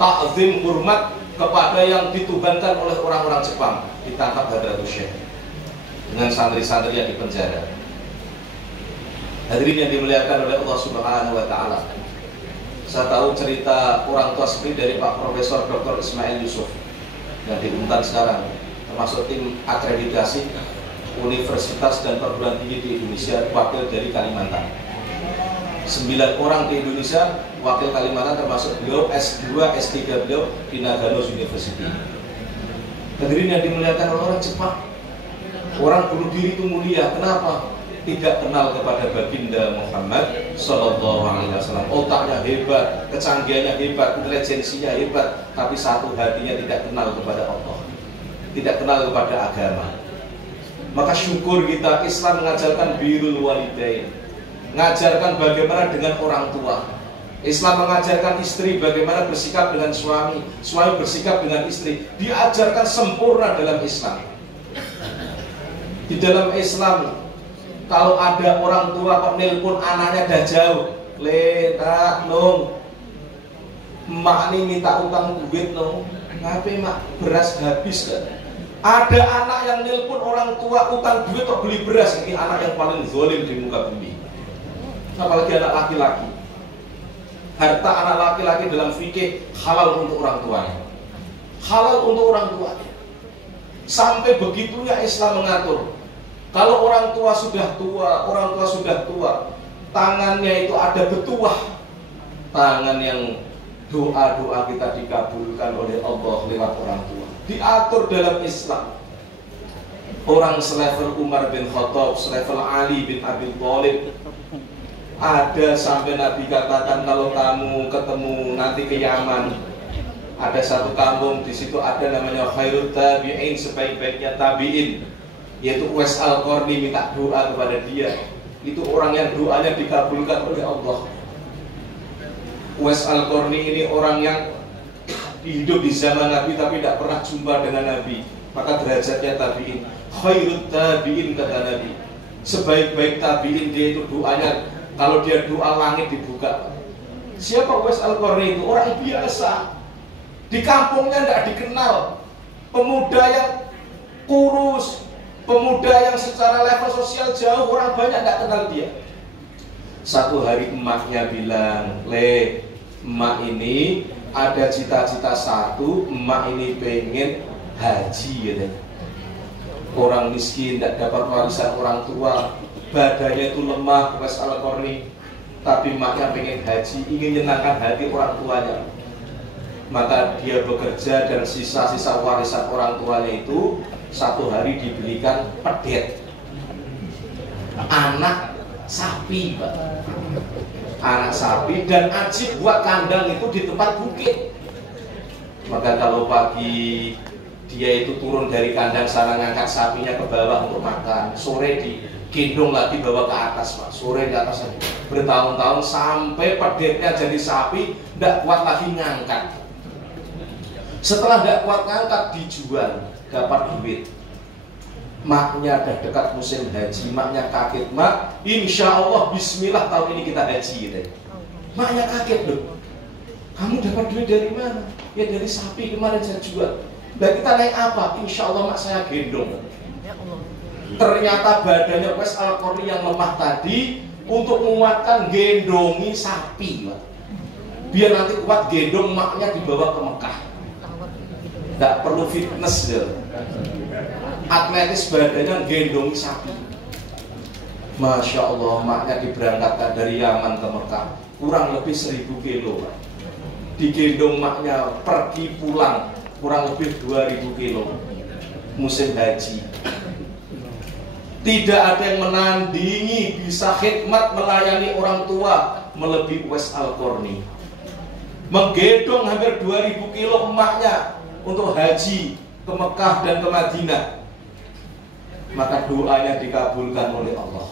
ta'zim hormat kepada yang dituhankan oleh orang-orang Jepang, ditangkap Hadratus Syekh dengan santri-santri yang dipenjara. Hadirin yang dimuliakan oleh Allah Subhanahu wa taala. Saya tahu cerita orang tua seperti dari Pak Profesor Dr. Ismail Yusuf yang diumumkan sekarang, termasuk tim akreditasi universitas dan perguruan tinggi di Indonesia, wakil dari Kalimantan. 9 orang di Indonesia, wakil Kalimantan, termasuk beliau S2, S3 beliau di Naganos University. Hadirin yang dimuliakan oleh orang Jepang, orang bunuh diri itu mulia. Kenapa? Tidak kenal kepada baginda Muhammad Sallallahu Alaihi Wasallam. Otaknya hebat, kecanggihannya hebat, intelijensinya hebat, tapi satu hatinya tidak kenal kepada Allah, tidak kenal kepada agama. Maka syukur kita, Islam mengajarkan birrul walidain, mengajarkan bagaimana dengan orang tua. Islam mengajarkan istri bagaimana bersikap dengan suami, suami bersikap dengan istri. Diajarkan sempurna dalam Islam. Di dalam Islam, kalau ada orang tua kok nelpon anaknya dah jauh, nung, emak ini minta utang duit nung, ngapain mak, beras habis kan? Ada anak yang nelpon orang tua utang duit kok beli beras. Ini anak yang paling zalim di muka bumi. Apalagi anak laki-laki. Harta anak laki-laki dalam fikih halal untuk orang tuanya, halal untuk orang tuanya. Sampai begitunya Islam mengatur. Kalau orang tua sudah tua, tangannya itu ada betuah, tangan yang doa-doa kita dikabulkan oleh Allah lewat orang tua. Diatur dalam Islam. Orang selevel Umar bin Khattab, selevel Ali bin Abi Thalib, ada sampai Nabi katakan kalau kamu ketemu nanti ke Yaman, ada satu kampung di situ ada namanya khairut tabi'in, sebaik-baiknya tabi'in, yaitu Uwais Al-Qarni, minta doa kepada dia. Itu orang yang doanya dikabulkan oleh Allah. Uwais Al-Qarni ini orang yang hidup di zaman Nabi tapi tidak pernah jumpa dengan Nabi, maka derajatnya tabi'in. Khairut tabi'in, kata Nabi, sebaik-baik tabi'in. Dia itu doanya, kalau dia doa langit dibuka. Siapa Uwais Al-Qarni itu? Orang biasa, di kampungnya tidak dikenal, pemuda yang kurus, pemuda yang secara level sosial jauh, orang banyak tidak kenal dia. Satu hari emaknya bilang, emak ini ada cita-cita satu, emak ini pengen haji ya. Orang miskin, tidak dapat warisan orang tua, badannya itu lemah, Uwais Al-Qarni, tapi emaknya pengen haji, ingin menyenangkan hati orang tuanya. Maka dia bekerja dan sisa-sisa warisan orang tuanya itu satu hari dibelikan pedet, anak sapi, Pak. Anak sapi, dan ajib buat kandang itu di tempat bukit. Maka kalau pagi dia itu turun dari kandang sana ngangkat sapinya ke bawah untuk makan, sore digendong lagi bawa ke atas, Pak. Sore di atas lagi. Bertahun-tahun sampai pedetnya jadi sapi, tidak kuat lagi ngangkat. Setelah tidak kuat ngangkat, dijual, dapat duit. Maknya ada dekat musim haji, maknya kaget, mak, insya Allah bismillah tahun ini kita haji gitu. Maknya kaget, loh, kamu dapat duit dari mana? Ya dari sapi kemarin saya jual. Dan kita naik apa? Insya Allah mak saya gendong. Ternyata badannya Uwais Al-Qarni yang lemah tadi untuk menguatkan gendongi sapi, Pak. Biar nanti kuat gendong maknya dibawa ke Mekah. Tidak perlu fitness ya. Atletis badannya gendong sapi. Masya Allah, maknya diberangkatkan dari Yaman ke Mekah, kurang lebih 1000 kilo, Pak. Digendong maknya pergi pulang kurang lebih 2000 kilo musim haji. Tidak ada yang menandingi bisa khidmat melayani orang tua melebihi Uwais Al-Qarni. Menggendong hampir 2000 kilo emaknya untuk haji ke Mekah dan ke Madinah. Maka doanya dikabulkan oleh Allah.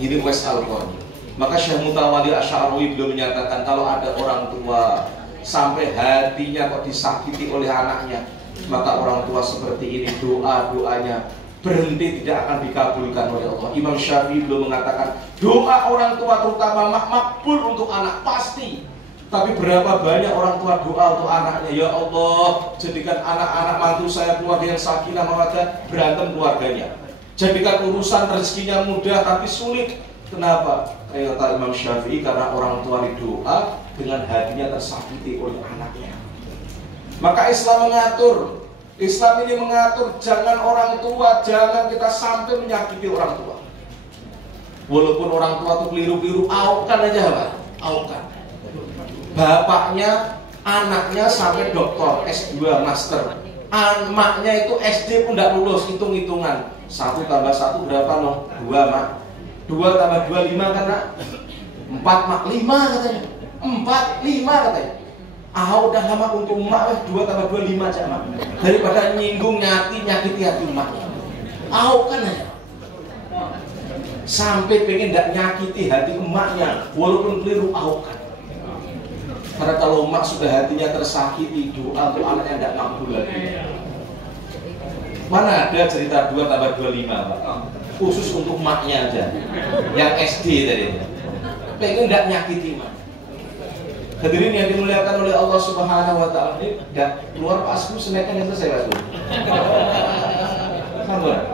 Ini Uwais Al-Qarni. Maka Syekh Mutawalli Asy'ari beliau menyatakan kalau ada orang tua sampai hatinya kok disakiti oleh anaknya, maka orang tua seperti ini doa-doanya berhenti tidak akan dikabulkan oleh Allah. Imam Syafi'i beliau mengatakan doa orang tua terutama makbul untuk anak pasti. Tapi berapa banyak orang tua doa untuk anaknya, ya Allah, jadikan anak-anak mantu saya keluarga yang sakinah mawaddah, berantem keluarganya. Jadikan urusan rezekinya mudah tapi sulit. Kenapa? Kata Imam Syafi'i, karena orang tua doa dengan hatinya tersakiti oleh anaknya. Maka Islam mengatur, Islam ini mengatur, jangan orang tua, jangan kita sampai menyakiti orang tua. Walaupun orang tua itu keliru-keliru, aukan aja Pak, aukan. Bapaknya, anaknya sampai doktor, S2, master. Anaknya itu SD pun tidak lulus, hitung-hitungan. 1 tambah 1 berapa no? 2 mak. 2 tambah 2, 5 kan nak? 4 mak, 5 katanya. 4, 5 katanya. Udah lama untuk mak, 2 tambah 2, 5 aja mak. Daripada nyinggung, nyakiti hati maknya. Kan aja. Sampai pengen tidak nyakiti hati emaknya, walaupun keliru kan. Karena kalau emak sudah hatinya tersakiti, doa untuk anaknya tidak makbul lagi. Mana ada cerita 2 tambah 2, 5 Pak? Khusus untuk emaknya aja, yang SD tadi. Pengen tidak nyakiti emak. Hadirin yang dimuliakan oleh Allah Subhanahu Wa Taala, ini dan keluar pasku seneknya yang selesai Pak. Sambung.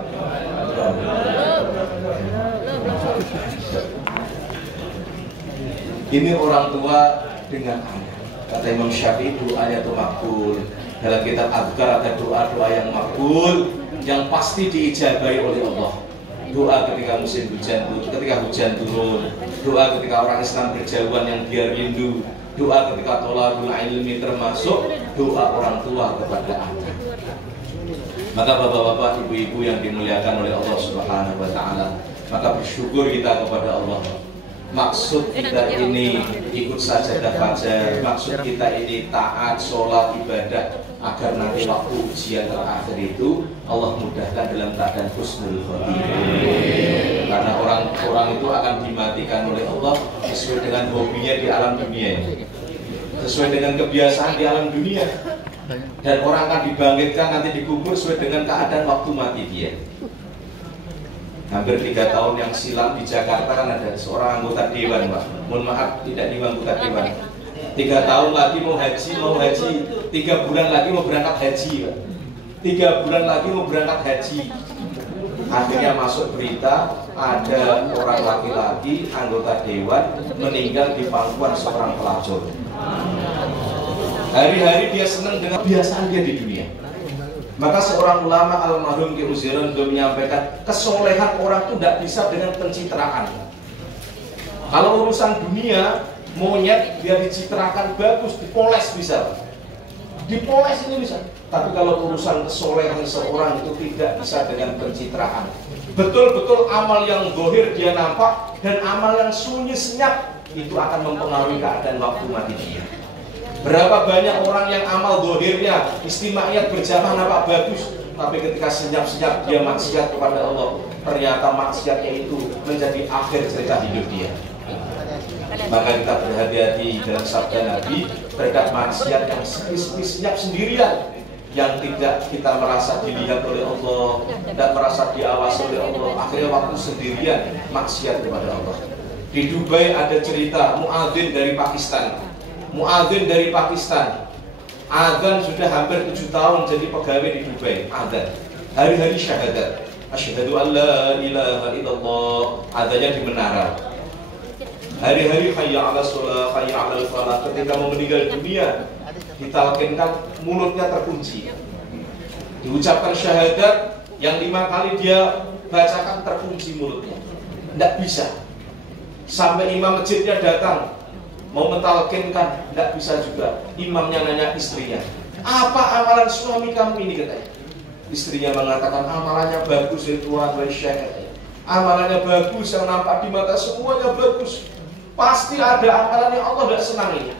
Ini orang tua dengan anak. Kata Imam Syafi'i, doanya itu makbul. Dalam kitab Adhkar ada doa-doa yang makbul, yang pasti diijabahi oleh Allah. Doa ketika musim hujan, ketika hujan turun. Doa ketika orang Islam berjauhan yang dia rindu. Doa ketika thalabul ilmi, termasuk doa orang tua kepada anak. Maka bapak-bapak, ibu-ibu yang dimuliakan oleh Allah Subhanahu Wa Taala, maka bersyukur kita kepada Allah. Maksud kita ini ikut sajadah fajar, maksud kita ini taat, sholat, ibadah, agar nanti waktu ujian terakhir itu Allah mudahkan dalam keadaan husnul khotimah. Karena orang itu akan dimatikan oleh Allah sesuai dengan hobinya di alam dunia ini, sesuai dengan kebiasaan di alam dunia. Dan orang akan dibangkitkan nanti dikubur sesuai dengan keadaan waktu mati dia. Hampir 3 tahun yang silam di Jakarta kan ada seorang anggota dewan Pak. Mohon maaf, tidak di anggota dewan. 3 tahun lagi mau haji, 3 bulan lagi mau berangkat haji Pak. 3 bulan lagi mau berangkat haji. Akhirnya masuk berita, ada orang laki-laki anggota dewan meninggal di pangkuan seorang pelacur. Hari-hari dia senang dengan kebiasaan dia di dunia. Maka seorang ulama almarhum Ki Uziran sudah menyampaikan, kesolehan orang itu tidak bisa dengan pencitraan. Kalau urusan dunia, monyet dia dicitrakan bagus, dipoles bisa, dipoles ini bisa. Tapi kalau urusan kesolehan seorang itu tidak bisa dengan pencitraan. Betul-betul amal yang zahir dia nampak, dan amal yang sunyi senyap itu akan mempengaruhi keadaan waktu mati dia. Berapa banyak orang yang amal zahirnya istimaiyat berjamaah nampak bagus, tapi ketika senyap-senyap dia maksiat kepada Allah, ternyata maksiatnya itu menjadi akhir cerita hidup dia. Maka kita berhati-hati dalam sabda Nabi terhadap maksiat yang sepi-sepi senyap sendirian, yang tidak kita merasa dilihat oleh Allah, tidak merasa diawasi oleh Allah, akhirnya waktu sendirian maksiat kepada Allah. Di Dubai ada cerita muadzin dari Pakistan. Muadzin dari Pakistan, azan sudah hampir 7 tahun jadi pegawai di Dubai. Azan, hari-hari syahadat, asyhadu an la ilaha illallah, azannya di menara. Hari-hari hayya 'alas shalah, hayya 'alal falah. Ketika mau meninggal dunia, ditalkinkan mulutnya terkunci. Diucapkan syahadat yang 5 kali dia bacakan terkunci mulutnya, tidak bisa. Sampai imam masjidnya datang mau mentalkinkan, tidak bisa juga. Imamnya nanya istrinya, apa amalan suami kamu ini katanya. Istrinya mengatakan amalannya bagus ya Tuhan, katanya. Amalannya bagus, yang nampak di mata semuanya bagus. Pasti ada amalan yang Allah tidak senang ini.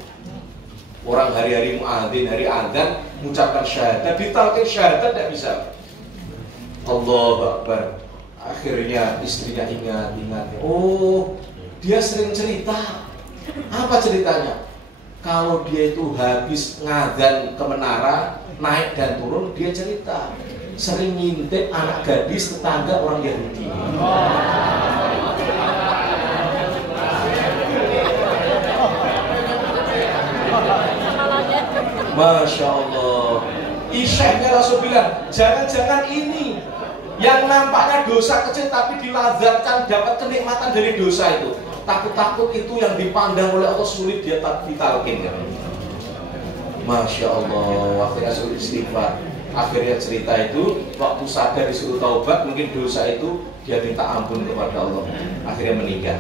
Orang hari-hari muadzin, hari azan mengucapkan syahadat, ditalkin syahadat tidak bisa. Allahu Akbar. Akhirnya istrinya ingat, oh dia sering cerita. Apa ceritanya? Kalau dia itu habis ngadzan ke menara, naik dan turun, dia cerita sering ngintip anak gadis tetangga orang Yahudi. Masya Allah. Isyeknya langsung bilang, jangan-jangan ini yang nampaknya dosa kecil tapi dilazatkan dapat kenikmatan dari dosa itu. Takut-takut itu yang dipandang oleh Allah sulit dia ditalkin. Masya Allah. Akhirnya sulit istighfar. Akhirnya cerita itu waktu sadar disuruh taubat, mungkin dosa itu dia minta ampun kepada Allah. Akhirnya meninggal.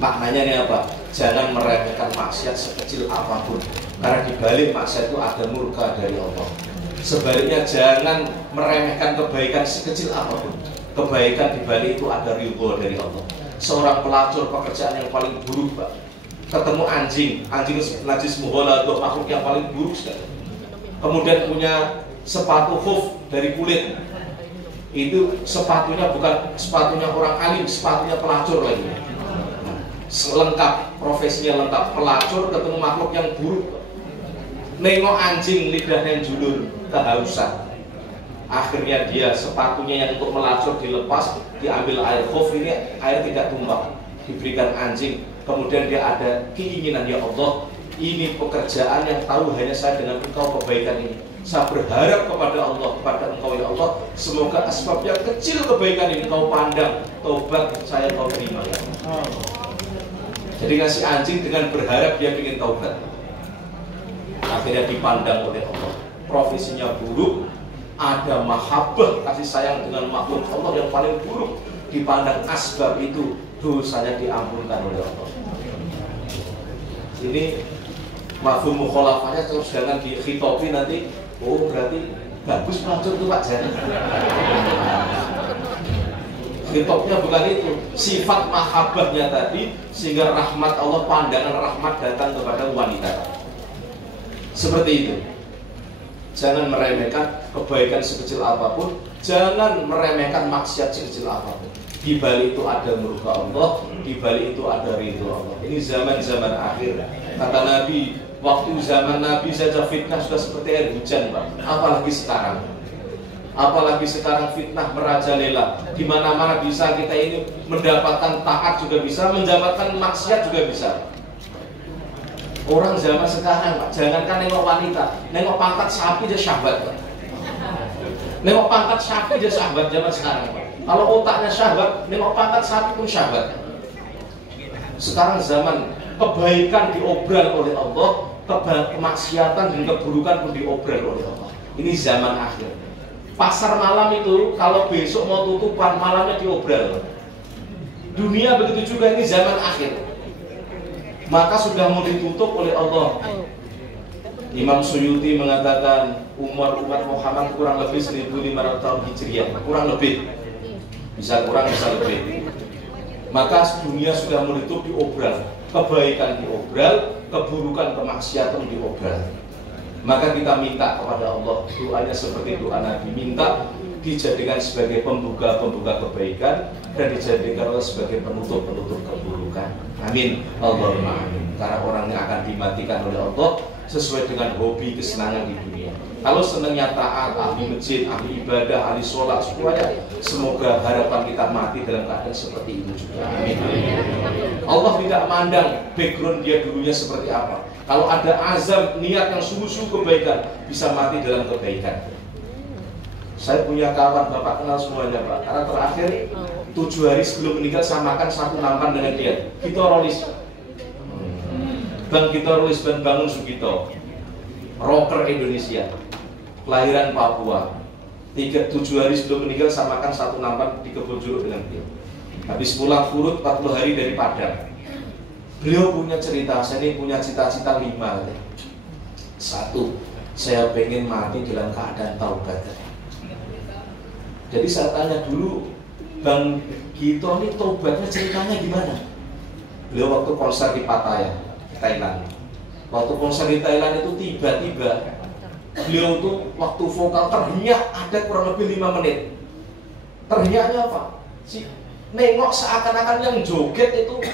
Maknanya ini apa? Jangan meremehkan maksiat sekecil apapun, karena di balik maksiat itu ada murka dari Allah. Sebaliknya jangan meremehkan kebaikan sekecil apapun. Kebaikan di balik itu ada ridho dari Allah. Seorang pelacur pekerjaan yang paling buruk, Pak, ketemu anjing najis mughaladah, makhluk yang paling buruk sekali. Kemudian punya sepatu khuf dari kulit. Itu sepatunya bukan sepatunya orang alim, sepatunya pelacur lagi. Lengkap, profesinya lengkap. Pelacur ketemu makhluk yang buruk. Nengok anjing lidahnya yang julur, kehausan. Akhirnya dia sepatunya yang untuk melacur dilepas, diambil air khuf, ini air tidak tumpah, diberikan anjing. Kemudian dia ada keinginan, ya Allah, ini pekerjaan yang tahu hanya saya dengan engkau kebaikan ini. Saya berharap kepada Allah, kepada engkau ya Allah, semoga asbab yang kecil kebaikan ini engkau pandang, taubat saya engkau terima ya Allah. Jadi ngasih anjing dengan berharap dia ingin taubat. Akhirnya dipandang oleh Allah. Profesinya buruk, ada mahabbah kasih sayang dengan makhluk Allah yang paling buruk. Dipandang asbab itu dosanya diampunkan oleh Allah. Ini mafhum mukhalafahnya terus jangan dikhitopi nanti. Oh berarti bagus pelacur itu Pak, jangan. Khitobnya bukan itu, sifat mahabbahnya tadi, sehingga rahmat Allah, pandangan rahmat datang kepada wanita. Seperti itu. Jangan meremehkan kebaikan sekecil apapun, jangan meremehkan maksiat sekecil apapun. Di balik itu ada murka Allah, di balik itu ada ridho Allah. Ini zaman-zaman akhir. Kata Nabi, waktu zaman Nabi saja fitnah sudah seperti air hujan, Pak. Apalagi sekarang. Apalagi sekarang fitnah merajalela. Di mana-mana bisa kita ini mendapatkan taat juga bisa, mendapatkan maksiat juga bisa. Orang zaman sekarang, Pak, jangankan nengok wanita, nengok pangkat sapi dia syahwat, Pak. Nengok pangkat sapi dia syahwat zaman sekarang, Pak. Kalau otaknya syahwat, nengok pangkat sapi pun syahwat. Sekarang zaman kebaikan diobral oleh Allah, kemaksiatan dan keburukan pun diobral oleh Allah. Ini zaman akhir. Pasar malam itu kalau besok mau tutupan, malamnya diobral. Dunia begitu juga, ini zaman akhir. Maka sudah mau ditutup oleh Allah. Imam Suyuti mengatakan umur umat Muhammad kurang lebih 1500 tahun Hijriah, kurang lebih. Bisa kurang, bisa lebih. Maka dunia sudah mau ditutup, diobral. Kebaikan diobral, keburukan kemaksiatan diobral. Maka kita minta kepada Allah, doanya seperti doa Nabi, minta dijadikan sebagai pembuka-pembuka kebaikan dan dijadikan Allah sebagai penutup-penutup keburukan. Amin. Allahumma amin. Karena orang yang akan dimatikan oleh Allah sesuai dengan hobi kesenangan di dunia. Kalau senangnya taat, ahli masjid, ahli ibadah, ahli sholat, semoga harapan kita mati dalam keadaan seperti itu juga. Amin. Allah tidak mandang background dia dulunya seperti apa. Kalau ada azam, niat yang sungguh-sungguh kebaikan, bisa mati dalam kebaikan. Saya punya kawan, Bapak kenal semuanya, Pak. Karena terakhir 7 hari sebelum meninggal saya makan satu nampan dengan dia. Gito Rolis, Bang Gito Rolis, Bang Bangun Sugito, rocker Indonesia, kelahiran Papua. 7 hari sebelum meninggal saya makan satu nampan di kebun jeruk dengan dia. Habis pulang furud 40 hari dari Padang. Beliau punya cerita, saya ini punya cita-cita 5. 1, saya pengen mati dalam keadaan taubat. Jadi saya tanya dulu, Bang Gito ini taubatnya ceritanya gimana? Beliau waktu konser di Pattaya, Thailand. Waktu konser di Thailand itu tiba-tiba beliau tuh waktu vokal terhenyak ada kurang lebih 5 menit. Terhenyaknya apa? Nengok seakan-akan yang joget itu